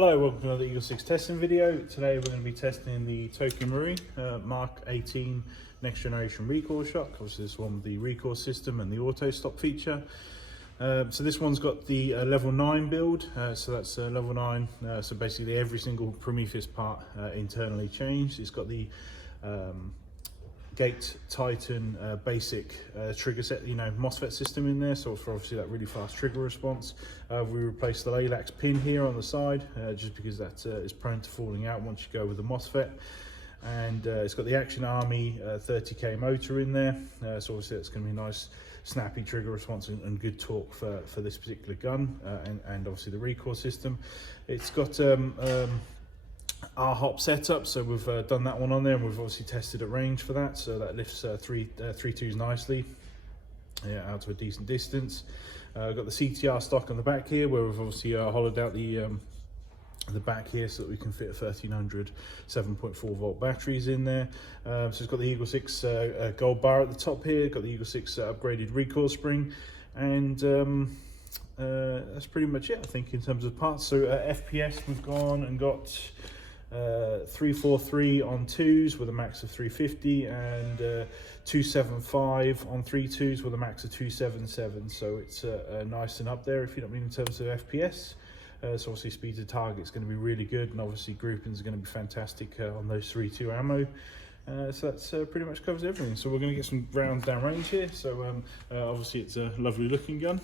Hello, welcome to another EagleSix testing video. Today we're going to be testing the Tokyo Marine MK18 next generation recoil shock. Obviously this one with the recoil system and the auto stop feature. So this one's got the level 9 build, so that's level 9, so basically every single Prometheus part internally changed. It's got the Gate Titan basic trigger set, MOSFET system in there, so for obviously that really fast trigger response. We replaced the laylax pin here on the side, just because that is prone to falling out once you go with the MOSFET. And it's got the Action Army 30k motor in there, so obviously that's going to be a nice snappy trigger response and good torque for this particular gun, and obviously the recoil system. It's got our hop setup, so we've done that one on there, and we've obviously tested at range for that, so that lifts three twos nicely out to a decent distance. Got the CTR stock on the back here, where we've obviously hollowed out the back here so that we can fit a 1300 7.4 volt batteries in there. So it's got the EagleSix gold bar at the top here, got the EagleSix upgraded recoil spring, and that's pretty much it, I think, in terms of parts. So FPS, we've gone and got 343 on 2s with a max of 350, and 275 on 3.2s with a max of 277. So it's nice and up there, if you know what I mean, in terms of FPS. So obviously speed to target is going to be really good, and obviously groupings are going to be fantastic on those 3.2 ammo. So that's pretty much covers everything. So we're going to get some rounds down range here. So obviously it's a lovely looking gun.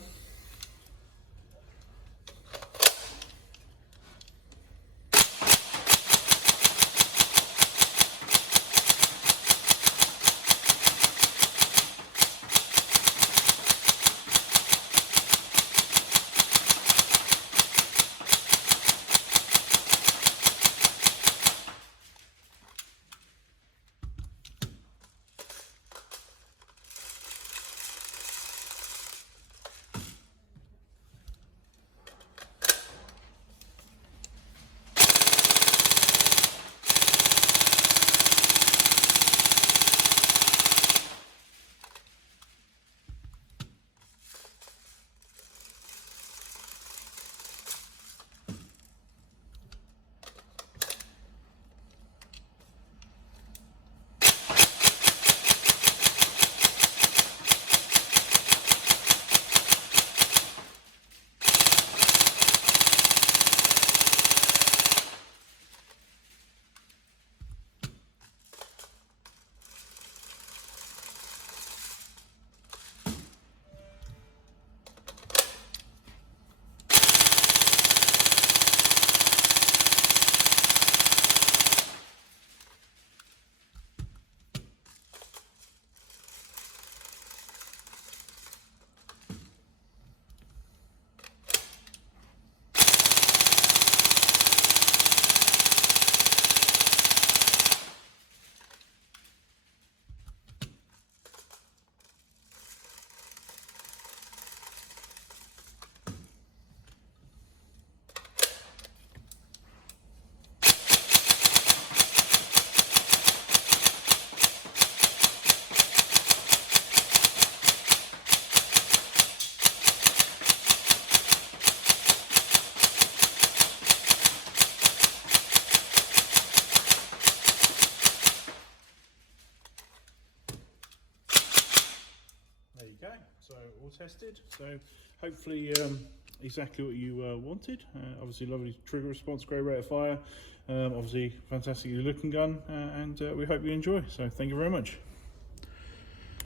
There you go, so all tested. So hopefully exactly what you wanted. Obviously lovely trigger response, great rate of fire, obviously fantastically looking gun, and we hope you enjoy. So thank you very much.